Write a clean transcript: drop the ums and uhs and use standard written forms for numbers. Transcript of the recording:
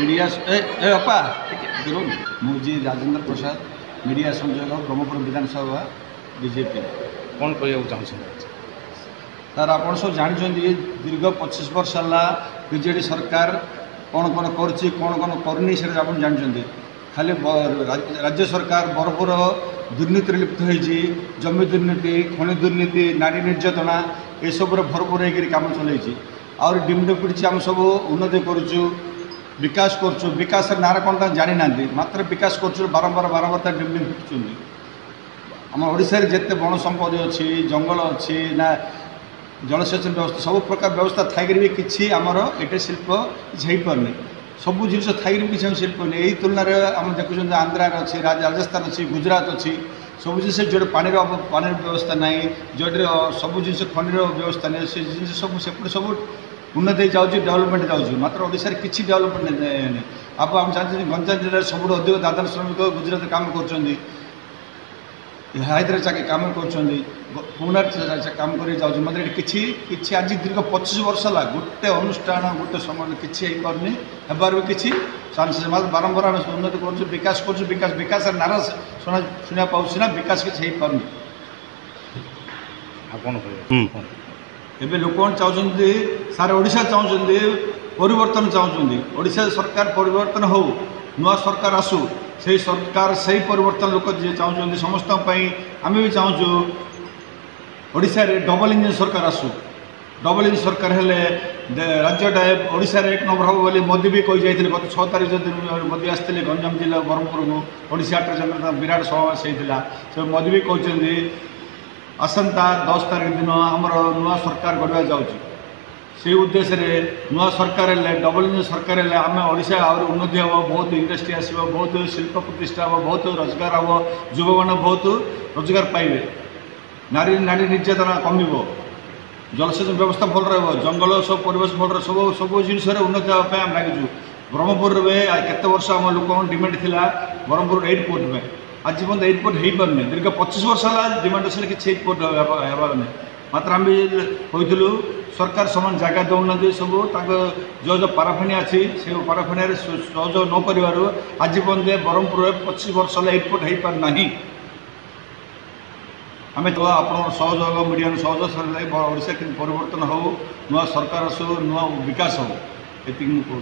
Media अपा मुझे Rajendra Prasad media संयोजक ब्रह्मपुर विधानसभा बीजेपी कौन कहना चाहूँ तार आप सब जानते दीर्घ 25 वर्ष है बीजेडी सरकार कौन कौन करनी से आप जानते खाली राज्य सरकार बरपुर दुर्नीति लिप्त होती जमी दुर्नीति खनि दुर्नीति नारी निर्यातना ये सब भरपूर होम चलती आउ डिमड पिटी आम सब उन्नति करुचु विकास करुचु विकास नार कौन जानी ना मात्र विकास करुचु बारंबार बारंबार डिमड पिटुं आम ओडिशा जिते बण संपद अच्छी जंगल अच्छी ना जलसेचन व्यवस्था सब प्रकार व्यवस्था थी भी किसी आमर ये शिल्प किसी हो पारनी सब जिन थी भी किसी शिल्प नहीं यही तुलन में आम देखुं आंध्र अच्छी राजस्थान अच्छी गुजरात अच्छी सब जिन जो पानी व्यवस्था ना जोटे सब जिन खनिर व्यवस्था नहीं से जिन सब सेपटे सब उन्नति जाऊँगी डेवलपमेंट जाऊँगी मात्र ओडिशा किसी डेवलपमेंट नहीं आप आम जानते गंजाम जिले सब अधिक दादन श्रमिक गुजरात काम कर हैदराबाद चाकरी काम कर पुणे काम कर मतलब किसी आज दीर्घ 25 वर्ष है गोटे अनुष्ठान गोटे समय किसी हो पारनी हेबार भी किसी चांसेस बारंबार आम उन्नति कर विकास कर विकास विकास नारा शुणा पाँच ना विकास किसी हो पारनी एवं लोक चाहते सारे ओडिशा चाहते परिवर्तन चाहते ओडिशा सरकार परिवर्तन हो नुआ सरकार आसू से सरकार से परिवर्तन लोक जी चाहते समस्त आम भी चाहूँ ओडिशा रे डबल इंजन सरकार आसू डबल इंजन सरकार हेले राज्यटा ओडिशा रे 1 नंबर हम बोली मोदी भी कही जाते गत 6 तारीख दिन मोदी आसते गंजाम जिला ब्रह्मपुर को ओडिशा विराट समावेश होता से मोदी भी कहते आसंता 10 तारीख दिन आमर नुआ सरकार गढ़ा जाऊँगी से उद्देश्य नुआ सरकार डबल इंजन सरकार आम ओडिशा आहुरी उन्नति हम बहुत इंडस्ट्री आसो बहुत शिल्प प्रतिष्ठा हम बहुत रोजगार हम युवक मैंने बहुत रोजगार पाइबे नारी नारी निर्यातना कम जलसेचन व्यवस्था भल रंगल सब परिवेश भल सब सब जिन उन्नति आम लगिचु ब्रह्मपुर में केत वर्ष आम लोक डिमांड थिला ब्रह्मपुर एयरपोर्ट में आज पर्यटन एयरपोर्ट हो पारनी दीर्घ 25 वर्ष है डिमांड अच्छे किसी एयरपोर्ट होबार नहीं मात्र आम भी कहूँ सरकार समान जगह दौना सब जो जो पाराफानिया अच्छी से पाराफानिया सहयोग न कर आज पर्यटन ब्रह्मपुर 25 वर्ष है एयरपोर्ट हो पारना आम तो आप सहयोग मीडिया सहयोग ओडिशा परिवर्तन हो नुआ सरकार आसू नुआ विकास हो ये कहूँ।